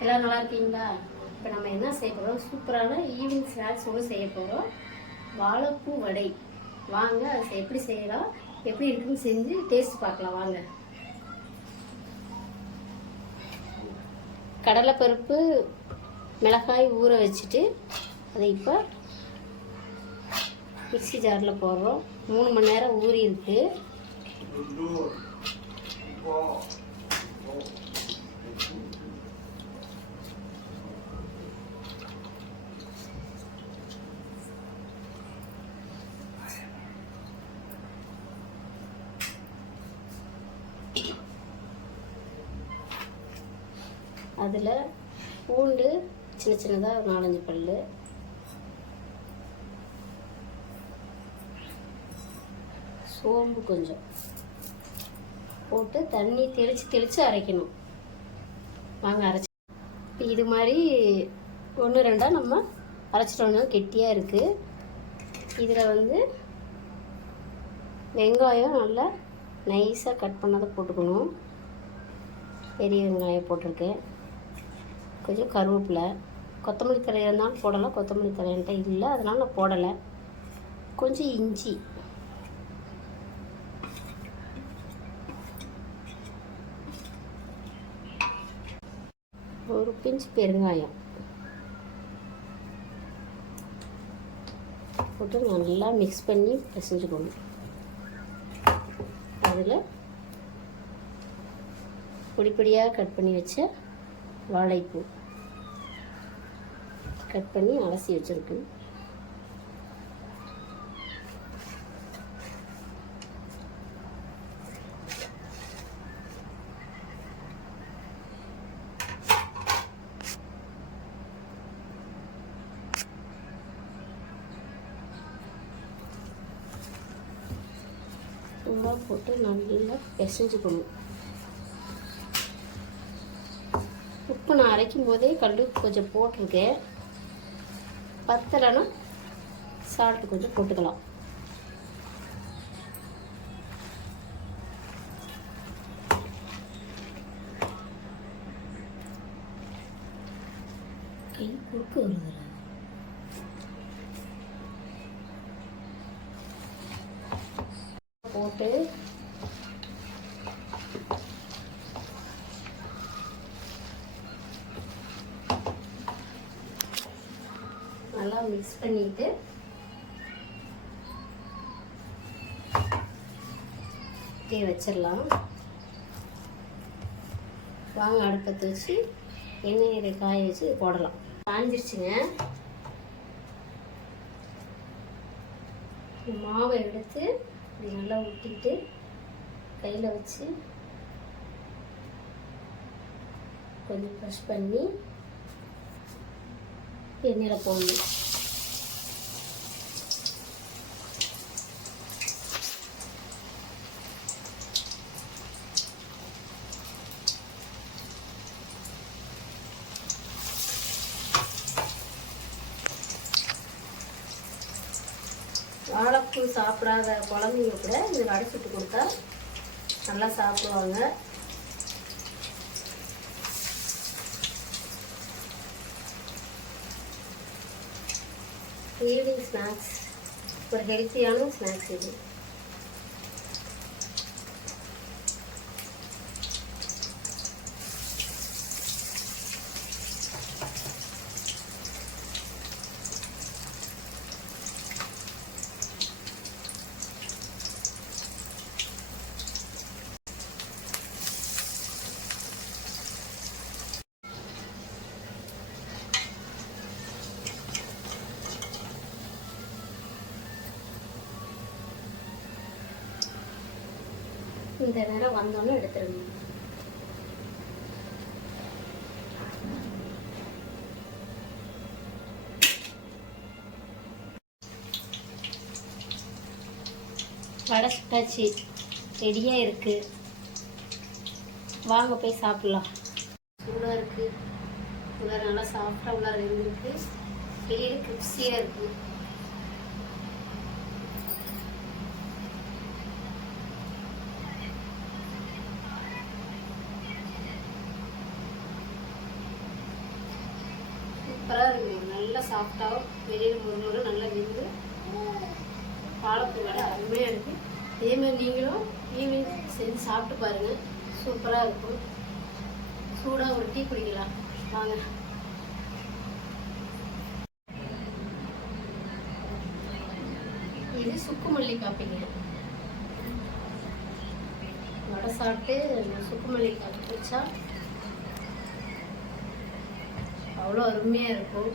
எல்லாம் நல்லா இருக்கீங்களா? இப்போ நம்ம என்ன செய்ய போகிறோம் சூப்பரான ஈவினிங் ஸ்நாக்ஸ் ஒன்று செய்ய போகிறோம் வாழைப்பூ வடை. வாங்க அதை எப்படி செய்யலாம்? எப்படி இருக்குன்னு செஞ்சு டேஸ்ட் பார்க்கலாம். வாங்க. கடலைப்பருப்பு மிளகாய் ஊற வச்சுட்டு அதை இப்போ மிக்ஸி ஜாரில் போடுறோம். மூணு மணி நேரம் ஊறி இருக்குது அதில் பூண்டு சின்ன சின்னதாக ஒரு நாலஞ்சு பல் சோம்பு கொஞ்சம். போட்டு தண்ணி தெளித்து தெளித்து அரைக்கணும். வாங்க அரைச்சி. இப்போ இது மாதிரி ஒன்று ரெண்டாக நம்ம அரைச்சிட்டோம்னா கெட்டியாக இருக்குது இதில் வந்து வெங்காயம் நல்லா நைஸாக கட் பண்ணதை போட்டுக்கணும். பெரிய வெங்காயம் போட்டிருக்கேன். கொஞ்சம் கருவேப்பிலை கொத்தமல்லி தழை இருந்தாலும் போடலாம். கொத்தமல்லி தழை என்கிட்ட இல்லை. அதனால் நான் போடலை. கொஞ்சம் இஞ்சி. ஒரு பிஞ்ச் பெருங்காயம். போட்டு நல்லா மிக்ஸ் பண்ணி பிசைஞ்சுக்கணும் அதில் பொடி பொடியாக கட் பண்ணி வச்ச வாழைப்பூ. கட் பண்ணி அலசி வச்சுருக்கேன். நல்லா போட்டு நல்லா பிசைஞ்சுக்கணும் உப்பு நான் அரைக்கும் போதே கல் கொஞ்சம் போட்டிருக்கேன். பத்தலைன்னா சால்ட்டு கொஞ்சம் போட்டுக்கலாம். கை குறுக்கு வருது போட்டு நல்லா மிக்ஸ் பண்ணிட்டு இப்படியே வச்சிடலாம். வாங்க அடுப்பத்தை வச்சு எண்ணெயை காய வச்சு போடலாம். காஞ்சிருச்சுங்க. மாவை எடுத்து இப்படி நல்லா ஊட்டிட்டு கையில் வச்சு கொஞ்சம் ப்ரெஷ் பண்ணி எண்ணெயில் போடணும். வாழைப்பூ சாப்பிடாத குழந்தைங்க கூட இது வடை சுட்டு கொடுத்தா நல்லா சாப்பிடுவாங்க. ஈவினிங் ஸ்நாக்ஸ் ஒரு ஹெல்த்தியான ஸ்நாக்ஸ் இது. இந்த நேரம் வந்தோன்னு எடுத்துருங்க. வடை சுட்டாச்சு. ரெடியாக இருக்கு. வாங்க போய் சாப்பிட்லாம். சூடாக இருக்கு. உள்ளார நல்லா சாஃப்டாக உள்ளார இருந்திருக்கு வெளியில் கிறிஸ்பியாக இருக்குது சூப்பராக இருக்கும் நல்லா சாஃப்டாகவும் வெளியில் முறை நல்லா வெந்து வாழைப்பூ வடை அருமையாக இருக்குது இதேமாதிரி நீங்களும் ஈவினிங் செஞ்சு சாப்பிட்டு பாருங்கள் சூப்பராக இருக்கும். சூடாக ஒரு டீ குடிக்கலாம். வாங்க. இது சுக்கு மல்லி காப்பிங்க வடை சாப்பிட்டு சுக்கு மல்லி காப்பி குடிச்சா அவ்வளோ அருமையாக இருக்கும்.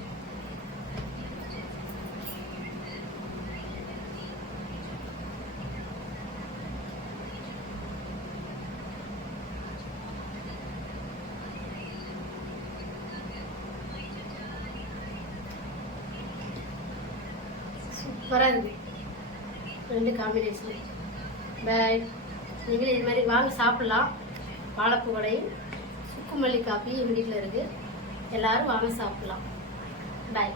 சூப்பராக ரெண்டு காம்பினேஷன் பாய் நீங்களும் இது மாதிரி வாங்க சாப்பிட்லாம். வாழைப்பூ வடையும் சுக்குமல்லி காப்பியும் எங்கள் வீட்டில் இருக்குது எல்லோரும் வாங்க சாப்பிட்லாம். பாய்